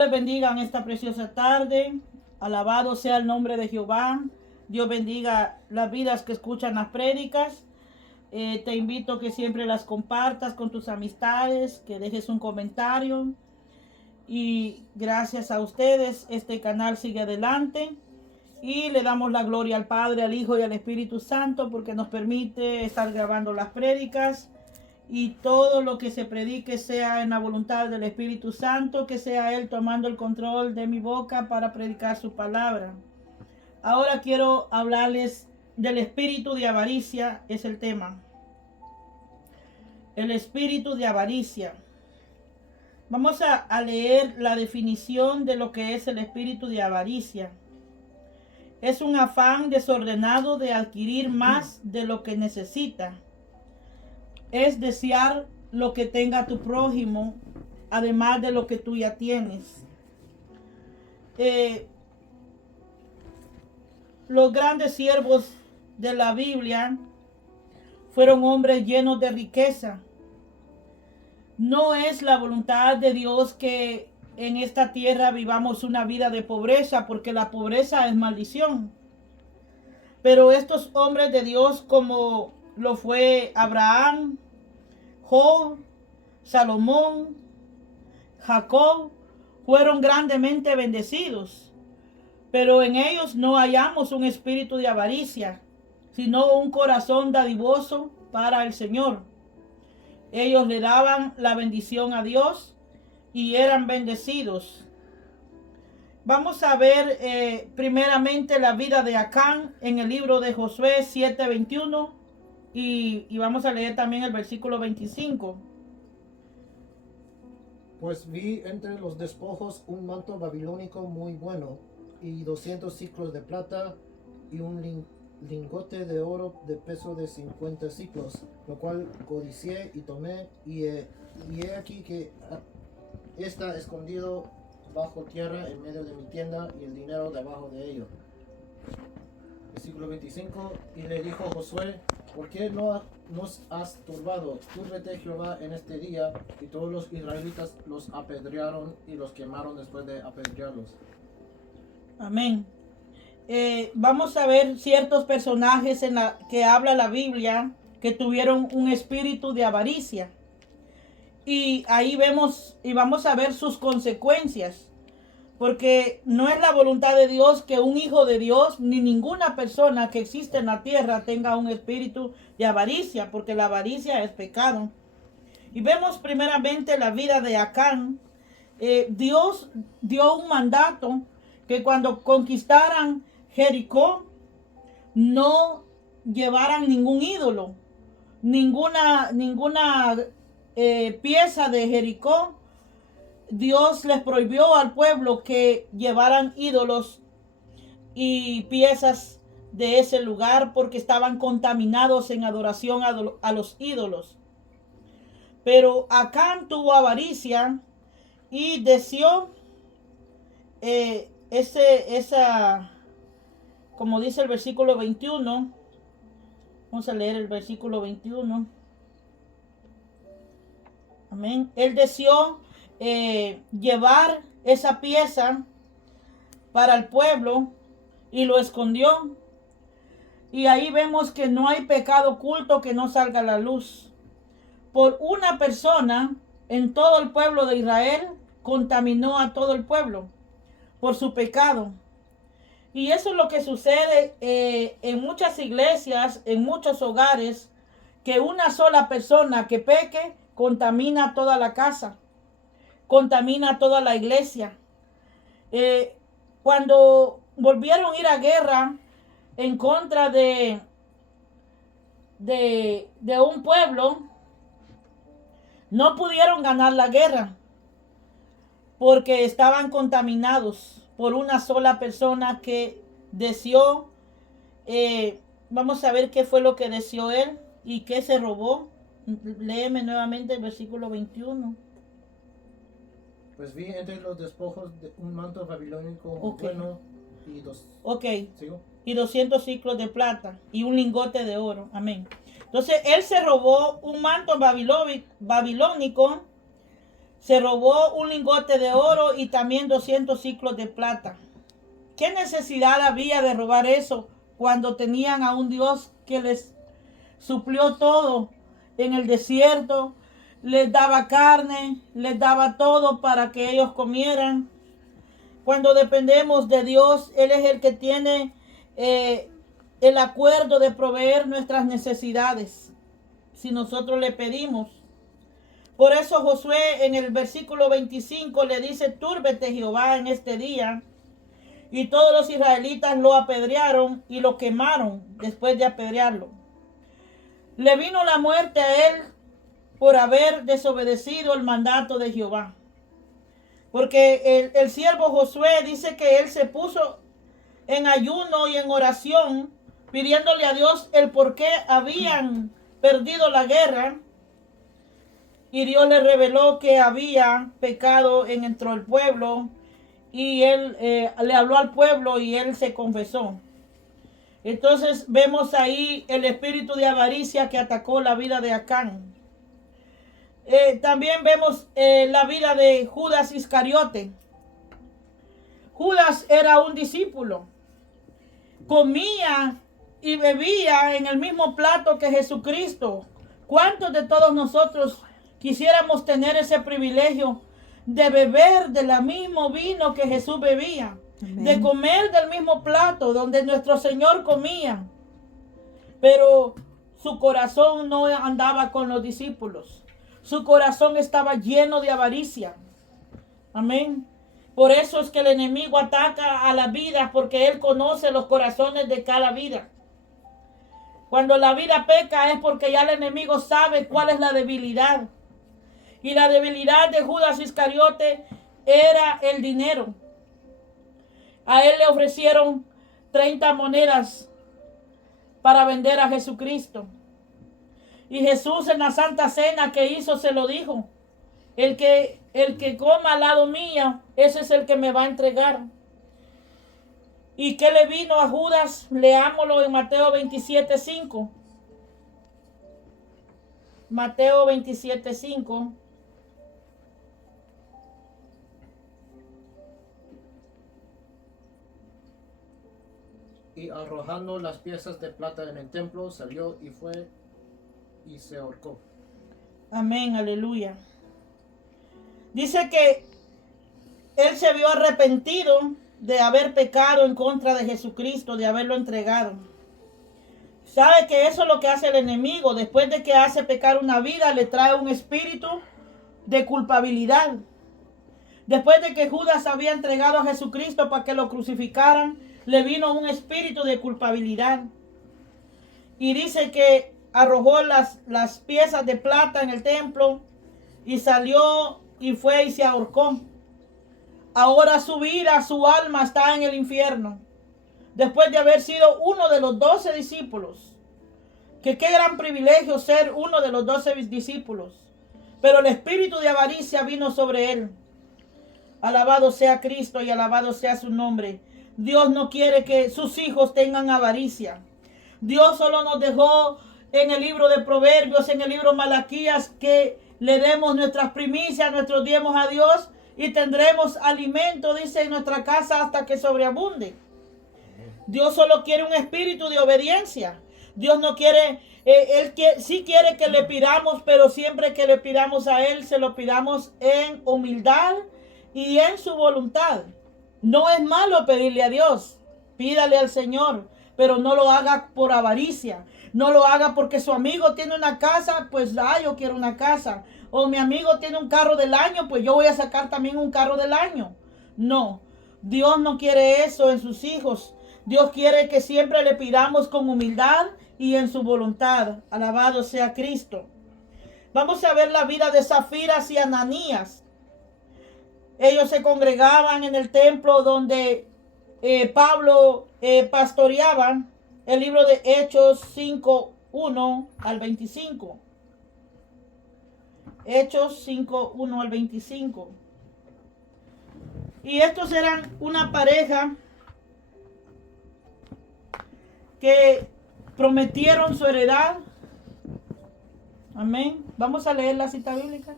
Les bendiga en esta preciosa tarde. Alabado sea el nombre de Jehová. Dios bendiga las vidas que escuchan las prédicas. Te invito a que siempre las compartas con tus amistades, que dejes un comentario. Y gracias a ustedes, este canal sigue adelante. Y le damos la gloria al Padre, al Hijo y al Espíritu Santo porque nos permite estar grabando las prédicas. Y todo lo que se predique sea en la voluntad del Espíritu Santo, que sea Él tomando el control de mi boca para predicar su palabra. Ahora quiero hablarles del espíritu de avaricia, es el tema. El espíritu de avaricia. Vamos a leer la definición de lo que es el espíritu de avaricia. Es un afán desordenado de adquirir más de lo que necesita. Es desear lo que tenga tu prójimo, además de lo que tú ya tienes. Los grandes siervos de la Biblia fueron hombres llenos de riqueza. No es la voluntad de Dios que en esta tierra vivamos una vida de pobreza, porque la pobreza es maldición. Pero estos hombres de Dios, como lo fue Abraham, Job, Salomón, Jacob, fueron grandemente bendecidos. Pero en ellos no hallamos un espíritu de avaricia, sino un corazón dadivoso para el Señor. Ellos le daban la bendición a Dios y eran bendecidos. Vamos a ver primeramente la vida de Acán en el libro de Josué 7:21 y vamos a leer también el versículo 25. Pues vi entre los despojos un manto babilónico muy bueno, y 200 ciclos de plata, y un lingote de oro de peso de 50 ciclos, lo cual codicié y tomé, y he aquí que está escondido bajo tierra en medio de mi tienda, y el dinero debajo de ello. Versículo 25, y le dijo Josué: ¿por qué no nos has turbado? Túrbete Jehová en este día. Y todos los israelitas los apedrearon y los quemaron después de apedrearlos. Amén. Vamos a ver ciertos personajes en la que habla la Biblia que tuvieron un espíritu de avaricia. Y ahí vemos y vamos a ver sus consecuencias. Porque no es la voluntad de Dios que un hijo de Dios ni ninguna persona que existe en la tierra tenga un espíritu de avaricia, porque la avaricia es pecado. Y vemos primeramente la vida de Acán. Dios dio un mandato que cuando conquistaran Jericó no llevaran ningún ídolo, ninguna pieza de Jericó. Dios les prohibió al pueblo que llevaran ídolos y piezas de ese lugar porque estaban contaminados en adoración a los ídolos. Pero Acán tuvo avaricia y deseó como dice el versículo 21. Vamos a leer el versículo 21. Amén. Él deseó llevar esa pieza para el pueblo y lo escondió. Y ahí vemos que no hay pecado oculto que no salga a la luz. Por una persona en todo el pueblo de Israel contaminó a todo el pueblo por su pecado. Y eso es lo que sucede en muchas iglesias, en muchos hogares, que una sola persona que peque contamina toda la casa, contamina toda la iglesia. Cuando volvieron a ir a guerra en contra de un pueblo, no pudieron ganar la guerra porque estaban contaminados por una sola persona que deseó. Vamos a ver qué fue lo que deseó él y qué se robó. Léeme nuevamente el versículo 21. Pues vi entre los despojos un manto babilónico muy bueno, y 200 ciclos de plata y un lingote de oro. Amén. Entonces él se robó un manto babilónico Se robó un lingote de oro y también 200 ciclos de plata. ¿Qué necesidad había de robar eso cuando tenían a un Dios que les suplió todo en el desierto? Les daba carne, les daba todo para que ellos comieran. Cuando dependemos de Dios, Él es el que tiene el acuerdo de proveer nuestras necesidades, si nosotros le pedimos. Por eso Josué en el versículo 25 le dice: túrbete Jehová en este día. Y todos los israelitas lo apedrearon y lo quemaron después de apedrearlo. Le vino la muerte a él por haber desobedecido el mandato de Jehová. Porque el siervo Josué dice que él se puso en ayuno y en oración, pidiéndole a Dios el por qué habían perdido la guerra. Y Dios le reveló que había pecado entre el pueblo. Y él le habló al pueblo y él se confesó. Entonces vemos ahí el espíritu de avaricia que atacó la vida de Acán. También vemos la vida de Judas Iscariote. Judas era un discípulo. Comía y bebía en el mismo plato que Jesucristo. ¿Cuántos de todos nosotros quisiéramos tener ese privilegio de beber del mismo vino que Jesús bebía? Amén. De comer del mismo plato donde nuestro Señor comía? Pero su corazón no andaba con los discípulos. Su corazón estaba lleno de avaricia. Amén. Por eso es que el enemigo ataca a las vidas, porque él conoce los corazones de cada vida. Cuando la vida peca es porque ya el enemigo sabe cuál es la debilidad. Y la debilidad de Judas Iscariote era el dinero. A él le ofrecieron 30 monedas para vender a Jesucristo. Y Jesús en la Santa Cena que hizo se lo dijo: el que coma al lado mío, ese es el que me va a entregar. ¿Y qué le vino a Judas? Leámoslo en Mateo 27:5. Mateo 27:5. Y arrojando las piezas de plata en el templo, salió y fue y se ahorcó. Amén, aleluya. Dice que él se vio arrepentido de haber pecado en contra de Jesucristo, de haberlo entregado. ¿Sabe que eso es lo que hace el enemigo? Después de que hace pecar una vida, le trae un espíritu de culpabilidad. Después de que Judas había entregado a Jesucristo para que lo crucificaran, le vino un espíritu de culpabilidad. Y dice que arrojó las piezas de plata en el templo y salió y fue y se ahorcó. Ahora su vida, su alma está en el infierno. Después de haber sido uno de los 12 discípulos. Que qué gran privilegio ser uno de los 12 discípulos. Pero el espíritu de avaricia vino sobre él. Alabado sea Cristo y alabado sea su nombre. Dios no quiere que sus hijos tengan avaricia. Dios solo nos dejó en el libro de Proverbios, en el libro Malaquías, que le demos nuestras primicias, nuestros diezmos a Dios y tendremos alimento, dice, en nuestra casa hasta que sobreabunde. Dios solo quiere un espíritu de obediencia. Dios no quiere, sí quiere que le pidamos, pero siempre que le pidamos a Él, se lo pidamos en humildad y en su voluntad. No es malo pedirle a Dios, pídale al Señor, pero no lo haga por avaricia. No lo haga porque su amigo tiene una casa, pues yo quiero una casa. O mi amigo tiene un carro del año, pues yo voy a sacar también un carro del año. No, Dios no quiere eso en sus hijos. Dios quiere que siempre le pidamos con humildad y en su voluntad. Alabado sea Cristo. Vamos a ver la vida de Zafiras y Ananías. Ellos se congregaban en el templo donde Pablo pastoreaba. El libro de Hechos 5:1 al 25. Hechos 5:1 al 25. Y estos eran una pareja que prometieron su heredad. Amén. Vamos a leer la cita bíblica.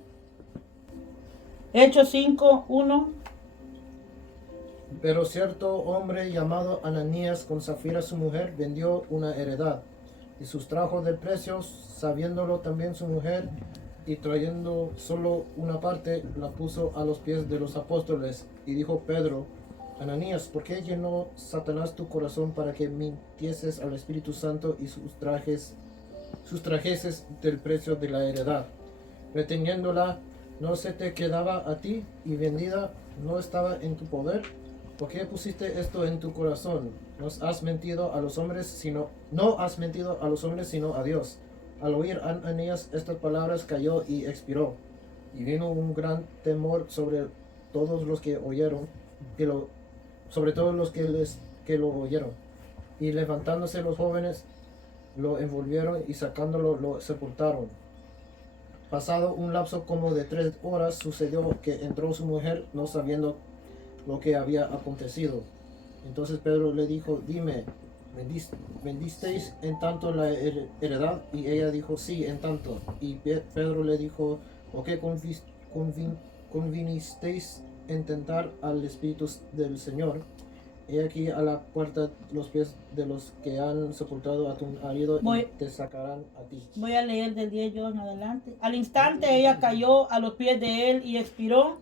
Hechos 5, 1. Pero cierto hombre llamado Ananías, con Zafira su mujer, vendió una heredad y sustrajo del precio, sabiéndolo también su mujer, y trayendo solo una parte, la puso a los pies de los apóstoles. Y dijo Pedro: Ananías, ¿por qué llenó Satanás tu corazón para que mintieses al Espíritu Santo y sustrajeses del precio de la heredad? Reteniéndola, ¿no se te quedaba a ti? Y vendida, ¿no estaba en tu poder? ¿Por qué pusiste esto en tu corazón? No has mentido a los hombres, sino a Dios. Al oír Ananías estas palabras, cayó y expiró. Y vino un gran temor sobre todos los que oyeron, que lo oyeron. Y levantándose los jóvenes, lo envolvieron y sacándolo, lo sepultaron. Pasado un lapso como de 3 horas, sucedió que entró su mujer, no sabiendo lo que había acontecido. Entonces Pedro le dijo: Dime, ¿vendisteis en tanto la heredad? Y ella dijo: Sí, en tanto. Y Pedro le dijo: ¿O qué convinisteis en tentar al Espíritu del Señor? He aquí a la puerta los pies de los que han sepultado a tu marido y te sacarán a ti. Voy a leer del 10 yo en adelante. Al instante ella cayó a los pies de él y expiró.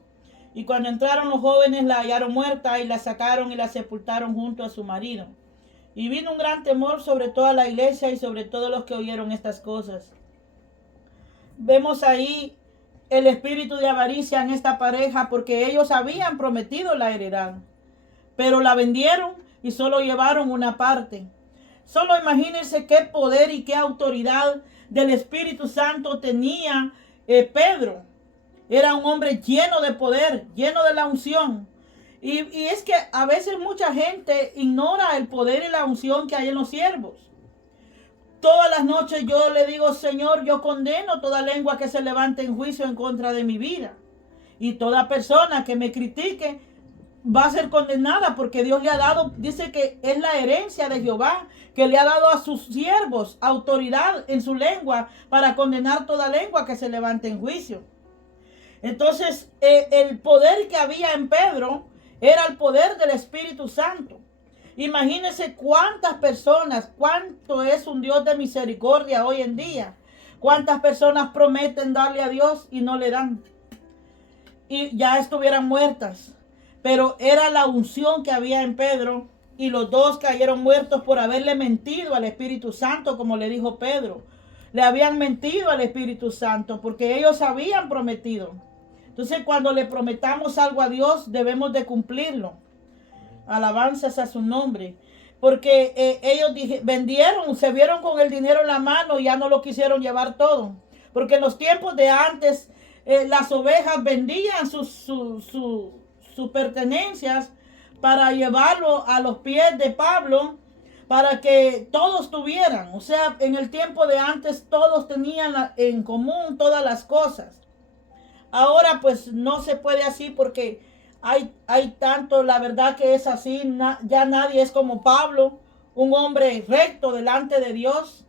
Y cuando entraron los jóvenes la hallaron muerta y la sacaron y la sepultaron junto a su marido. Y vino un gran temor sobre toda la iglesia y sobre todos los que oyeron estas cosas. Vemos ahí el espíritu de avaricia en esta pareja porque ellos habían prometido la heredad, pero la vendieron y solo llevaron una parte. Solo imagínense qué poder y qué autoridad del Espíritu Santo tenía Pedro. Era un hombre lleno de poder, lleno de la unción. Y es que a veces mucha gente ignora el poder y la unción que hay en los siervos. Todas las noches yo le digo: Señor, yo condeno toda lengua que se levante en juicio en contra de mi vida. Y toda persona que me critique va a ser condenada, porque Dios le ha dado, dice que es la herencia de Jehová, que le ha dado a sus siervos autoridad en su lengua para condenar toda lengua que se levante en juicio. Entonces, el poder que había en Pedro era el poder del Espíritu Santo. Imagínense cuántas personas, cuánto es un Dios de misericordia hoy en día. Cuántas personas prometen darle a Dios y no le dan. Y ya estuvieran muertas. Pero era la unción que había en Pedro, y los dos cayeron muertos por haberle mentido al Espíritu Santo, como le dijo Pedro. Le habían mentido al Espíritu Santo porque ellos habían prometido. Entonces, cuando le prometamos algo a Dios, debemos de cumplirlo. Alabanzas a su nombre. Porque ellos vendieron, se vieron con el dinero en la mano y ya no lo quisieron llevar todo. Porque en los tiempos de antes, las ovejas vendían sus pertenencias para llevarlo a los pies de Pablo, para que todos tuvieran. O sea, en el tiempo de antes todos tenían en común todas las cosas. Ahora pues no se puede así porque hay tanto, la verdad que es así, ya nadie es como Pablo, un hombre recto delante de Dios.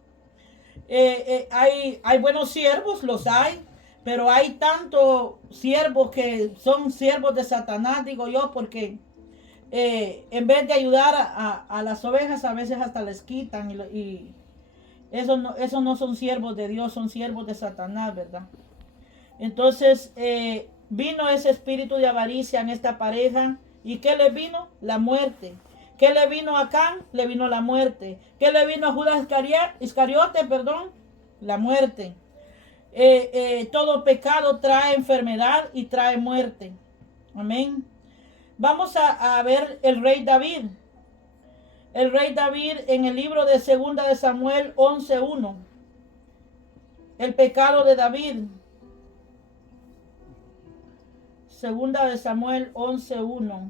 Hay buenos siervos, los hay, pero hay tantos siervos que son siervos de Satanás, digo yo, porque en vez de ayudar a las ovejas, a veces hasta les quitan, y eso no son siervos de Dios, son siervos de Satanás, ¿verdad? Entonces vino ese espíritu de avaricia en esta pareja. ¿Y qué le vino? La muerte. ¿Qué le vino a Can? Le vino la muerte. ¿Qué le vino a Judas Iscariote? La muerte. Todo pecado trae enfermedad y trae muerte. Amén. Vamos a ver el rey David. El rey David en el libro de 2 de Samuel 11:1. El pecado de David. 2 de Samuel 11:1.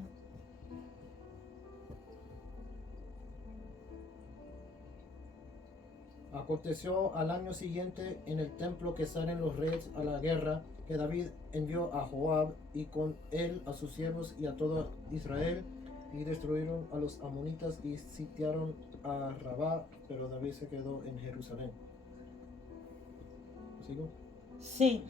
Aconteció al año siguiente, en el templo, que salen los reyes a la guerra, que David envió a Joab y con él a sus siervos y a todo Israel, y destruyeron a los amonitas y sitiaron a Rabá, pero David se quedó en Jerusalén. ¿Sigo? Sí.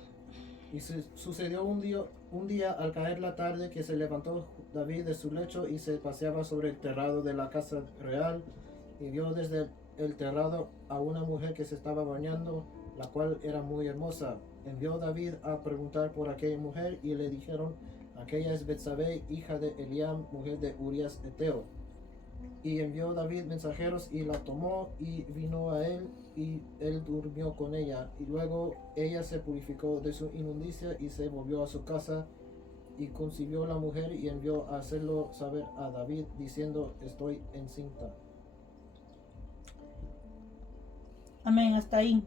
Y sucedió un día Un día, al caer la tarde, que se levantó David de su lecho y se paseaba sobre el terrado de la casa real, y vio desde el terrado a una mujer que se estaba bañando, la cual era muy hermosa. Envió David a preguntar por aquella mujer, y le dijeron: aquella es Betsabé, hija de Eliam, mujer de Urías Eteo. Y envió David mensajeros y la tomó y vino a él, y él durmió con ella. Y luego ella se purificó de su inmundicia y se volvió a su casa, y concibió la mujer y envió a hacerlo saber a David, diciendo: estoy encinta. Amén, hasta ahí.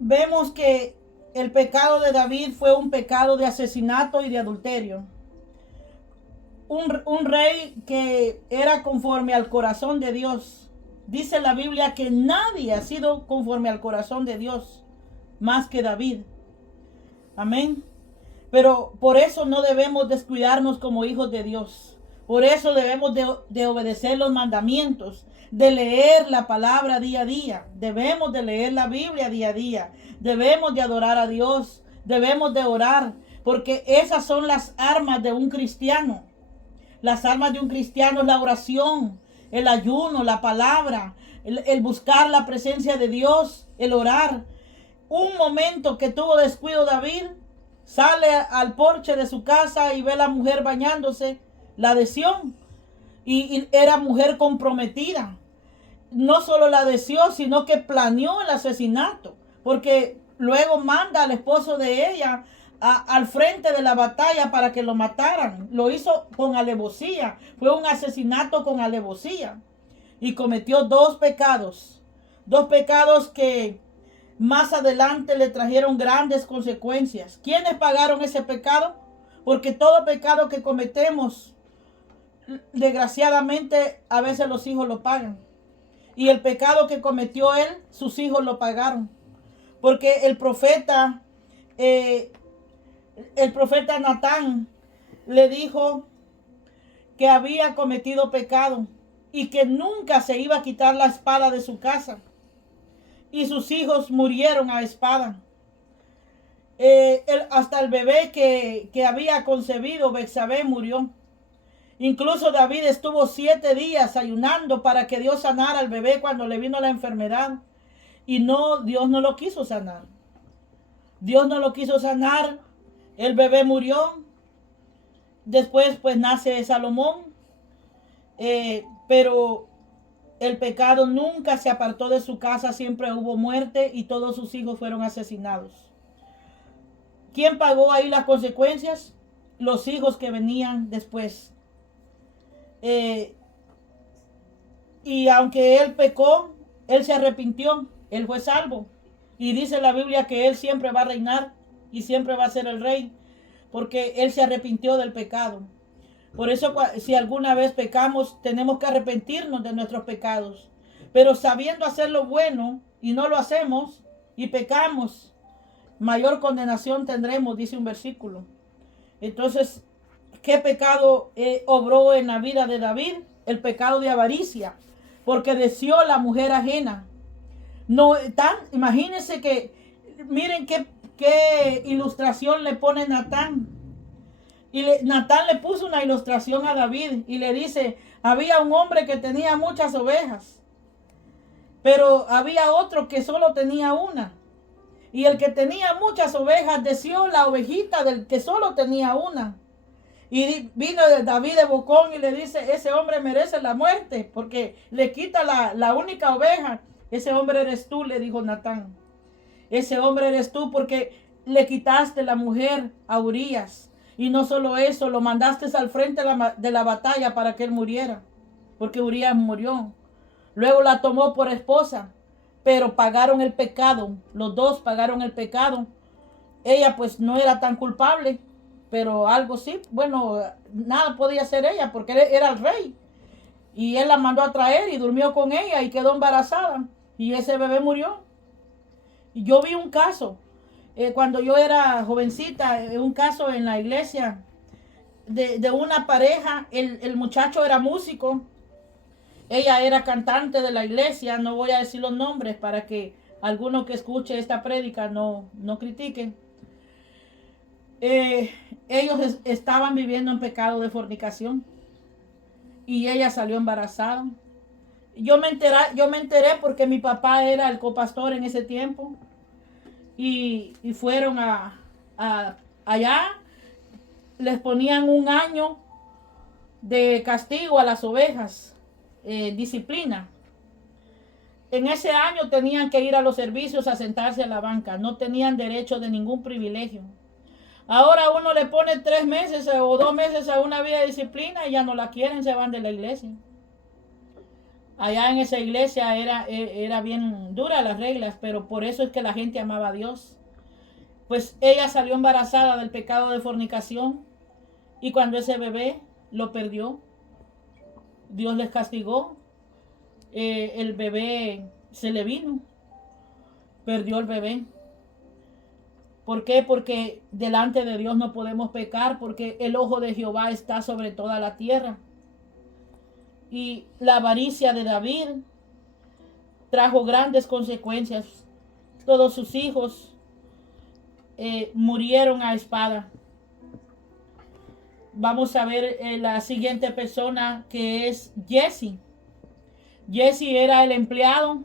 Vemos que el pecado de David fue un pecado de asesinato y de adulterio. Un rey que era conforme al corazón de Dios. Dice la Biblia que nadie ha sido conforme al corazón de Dios más que David. Amén. Pero por eso no debemos descuidarnos como hijos de Dios. Por eso debemos de obedecer los mandamientos, de leer la palabra día a día. Debemos de leer la Biblia día a día. Debemos de adorar a Dios. Debemos de orar, porque esas son las armas de un cristiano. Las armas de un cristiano es la oración, el ayuno, la palabra, el buscar la presencia de Dios, el orar. Un momento que tuvo descuido David, sale al porche de su casa y ve a la mujer bañándose, la deseó, y era mujer comprometida. No solo la deseó, sino que planeó el asesinato, porque luego manda al esposo de ella al frente de la batalla para que lo mataran. Lo hizo con alevosía, fue un asesinato con alevosía, y cometió dos pecados que más adelante le trajeron grandes consecuencias. ¿Quiénes pagaron ese pecado? Porque todo pecado que cometemos, desgraciadamente, a veces los hijos lo pagan. Y el pecado que cometió él, sus hijos lo pagaron. Porque el profeta Natán le dijo que había cometido pecado y que nunca se iba a quitar la espada de su casa. Y sus hijos murieron a espada. Hasta el bebé que había concebido, Betsabé, murió. Incluso David estuvo 7 días ayunando para que Dios sanara al bebé cuando le vino la enfermedad. Y Dios no lo quiso sanar. Dios no lo quiso sanar. El bebé murió. Después pues nace Salomón. Pero el pecado nunca se apartó de su casa. Siempre hubo muerte y todos sus hijos fueron asesinados. ¿Quién pagó ahí las consecuencias? Los hijos que venían después. Y aunque él pecó, él se arrepintió, él fue salvo. Y dice la Biblia que él siempre va a reinar y siempre va a ser el rey, porque él se arrepintió del pecado. Por eso, si alguna vez pecamos, tenemos que arrepentirnos de nuestros pecados. Pero sabiendo hacer lo bueno y no lo hacemos y pecamos, mayor condenación tendremos, dice un versículo. Entonces, ¿qué pecado obró en la vida de David? El pecado de avaricia, porque deseó la mujer ajena. Imagínense que, miren qué ilustración le pone Natán. Y Natán le puso una ilustración a David y le dice: había un hombre que tenía muchas ovejas, pero había otro que solo tenía una. Y el que tenía muchas ovejas deseó la ovejita del que solo tenía una. Y vino David de bocón y le dice: ese hombre merece la muerte porque le quita la única oveja. Ese hombre eres tú, le dijo Natán. Ese hombre eres tú porque le quitaste la mujer a Urías. Y no solo eso, lo mandaste al frente de la batalla para que él muriera, porque Urías murió. Luego la tomó por esposa, pero pagaron el pecado. Los dos pagaron el pecado. Ella pues no era tan culpable, pero algo sí. Bueno, nada podía hacer ella porque él era el rey. Y él la mandó a traer y durmió con ella y quedó embarazada. Y ese bebé murió. Y yo vi un caso, cuando yo era jovencita, un caso en la iglesia de una pareja. El muchacho era músico. Ella era cantante de la iglesia. No voy a decir los nombres para que alguno que escuche esta prédica no critiquen. ellos estaban viviendo en pecado de fornicación y ella salió embarazada. Yo me enteré porque mi papá era el copastor en ese tiempo y fueron allá, les ponían un año de castigo a las ovejas, disciplina. En ese año tenían que ir a los servicios a sentarse a la banca, no tenían derecho de ningún privilegio. Ahora uno le pone 3 meses o 2 meses a una vida de disciplina y ya no la quieren, se van de la iglesia. Allá en esa iglesia era bien dura las reglas, pero por eso es que la gente amaba a Dios. Pues ella salió embarazada del pecado de fornicación y cuando ese bebé lo perdió, Dios les castigó. El bebé se le vino, perdió el bebé. ¿Por qué? Porque delante de Dios no podemos pecar, porque el ojo de Jehová está sobre toda la tierra. Y la avaricia de David trajo grandes consecuencias. Todos sus hijos murieron a espada. Vamos a ver la siguiente persona, que es Jesse. Jesse era el empleado,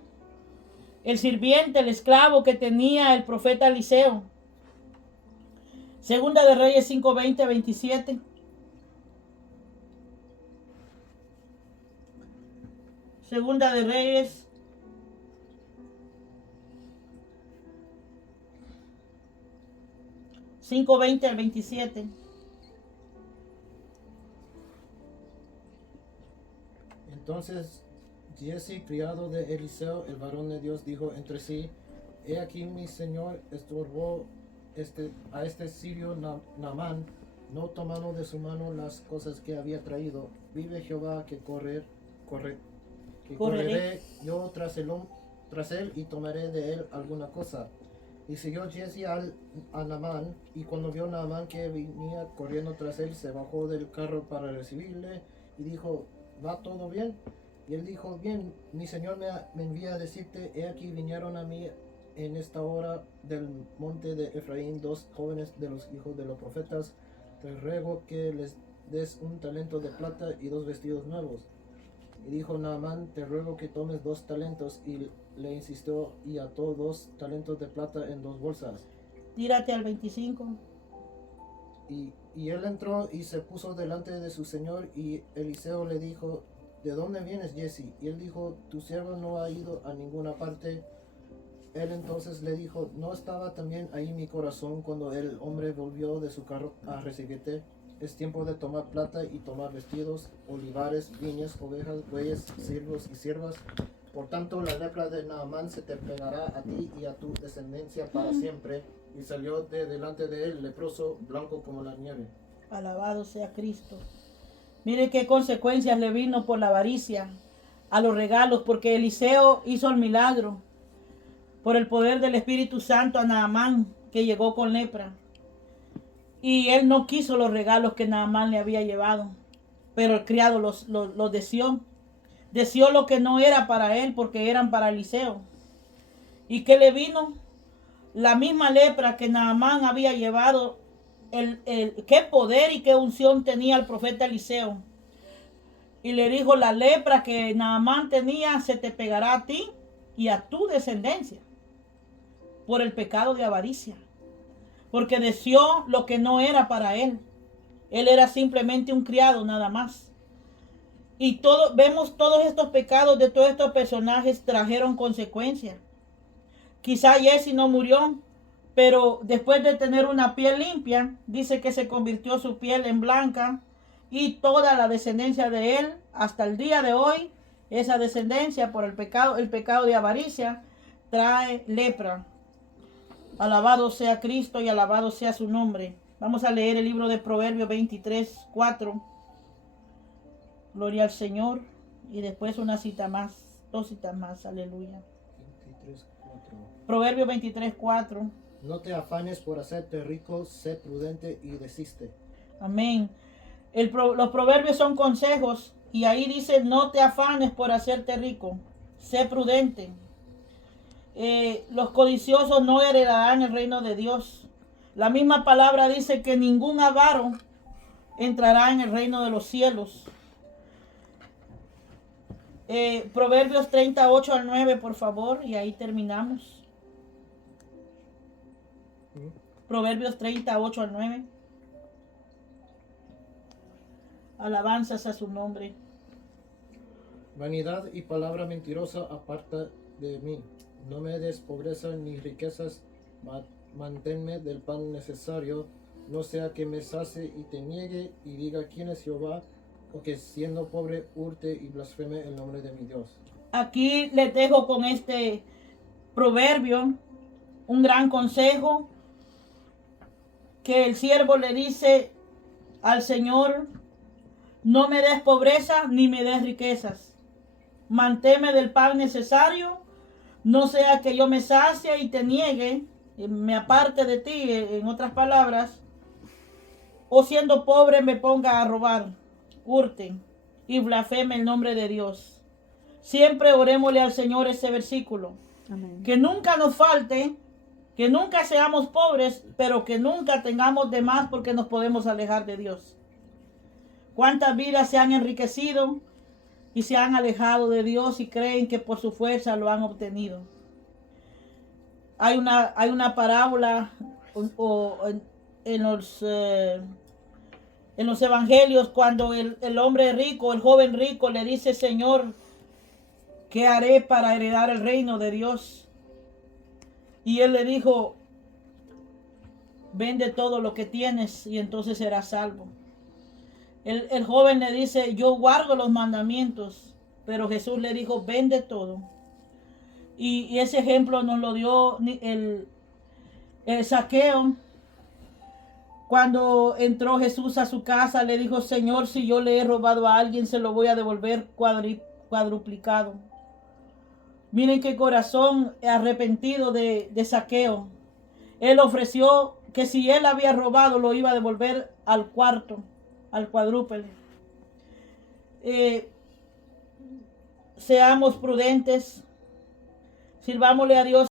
el sirviente, el esclavo que tenía el profeta Eliseo. Segunda de Reyes 5:20, 27. Segunda de Reyes 5:20 al 27. Entonces Jesse, criado de Eliseo, el varón de Dios, dijo entre sí: He aquí mi señor estorbó a este sirio Naamán, no tomando de su mano las cosas que había traído. Vive Jehová que correré yo tras él y tomaré de él alguna cosa. Y siguió Jesse a Naamán, y cuando vio Naamán que venía corriendo tras él, se bajó del carro para recibirle y dijo: ¿Va todo bien? Y él dijo: Bien, mi señor me envía a decirte: he aquí vinieron a mí en esta hora del monte de Efraín 2 jóvenes de los hijos de los profetas. Te ruego que les des un talento de plata y 2 vestidos nuevos. Y dijo Naamán: te ruego que tomes 2 talentos. Y le insistió y ató 2 talentos de plata en 2 bolsas. Tírate al 25. Y él entró y se puso delante de su señor, y Eliseo le dijo: ¿de dónde vienes, Jesse? Y él dijo: tu siervo no ha ido a ninguna parte. Él entonces le dijo: ¿no estaba también ahí mi corazón cuando el hombre volvió de su carro a recibirte? Es tiempo de tomar plata y tomar vestidos, olivares, viñas, ovejas, bueyes, siervos y siervas. Por tanto, la lepra de Naamán se te pegará a ti y a tu descendencia para siempre. Y salió de delante de él leproso, blanco como la nieve. Alabado sea Cristo. Mire qué consecuencias le vino por la avaricia a los regalos, porque Eliseo hizo el milagro por el poder del Espíritu Santo a Naamán, que llegó con lepra. Y él no quiso los regalos que Naamán le había llevado, pero el criado los deseó. Deseó lo que no era para él, porque eran para Eliseo. ¿Y qué le vino? La misma lepra que Naamán había llevado. Qué poder y qué unción tenía el profeta Eliseo. Y le dijo: la lepra que Naamán tenía se te pegará a ti y a tu descendencia, por el pecado de avaricia, porque deseó lo que no era para él. Él era simplemente un criado, nada más. Y vemos todos estos pecados de todos estos personajes trajeron consecuencias. Quizá Jesse no murió, pero después de tener una piel limpia, dice que se convirtió su piel en blanca, y toda la descendencia de él, hasta el día de hoy, esa descendencia por el pecado de avaricia, trae lepra. Alabado sea Cristo y alabado sea su nombre. Vamos a leer el libro de Proverbios 23:4. Gloria al Señor. Y después una cita más, 2 citas más. Aleluya. 23:4. Proverbios 23:4. No te afanes por hacerte rico, sé prudente y desiste. Amén. Los proverbios son consejos, y ahí dice: no te afanes por hacerte rico, sé prudente. Los codiciosos no heredarán el reino de Dios. La misma palabra dice que ningún avaro entrará en el reino de los cielos. Proverbios 38 al 9, por favor, y ahí terminamos. Proverbios 38 al 9. Alabanzas a su nombre. Vanidad y palabra mentirosa aparta de mí. No me des pobreza ni riquezas, manténme del pan necesario, no sea que me sacie y te niegue y diga quién es Jehová, o que siendo pobre hurte y blasfeme el nombre de mi Dios. Aquí les dejo con este proverbio un gran consejo que el siervo le dice al Señor: no me des pobreza ni me des riquezas, manténme del pan necesario, no sea que yo me sacie y te niegue, me aparte de ti, en otras palabras, o siendo pobre me ponga a robar, hurte y blasfeme el nombre de Dios. Siempre orémosle al Señor ese versículo. Amén. Que nunca nos falte, que nunca seamos pobres, pero que nunca tengamos de más, porque nos podemos alejar de Dios. ¿Cuántas vidas se han enriquecido y se han alejado de Dios y creen que por su fuerza lo han obtenido? Hay una parábola en los evangelios, cuando el hombre rico, el joven rico, le dice: Señor, ¿qué haré para heredar el reino de Dios? Y él le dijo: vende todo lo que tienes y entonces serás salvo. El joven le dice: yo guardo los mandamientos. Pero Jesús le dijo: vende todo. Y ese ejemplo nos lo dio el Zaqueo. Cuando entró Jesús a su casa, le dijo: Señor, si yo le he robado a alguien, se lo voy a devolver cuadruplicado. Miren qué corazón arrepentido de Zaqueo. Él ofreció que si él había robado, lo iba a devolver al cuarto, al cuadrúpedo. Seamos prudentes, sirvámosle a Dios.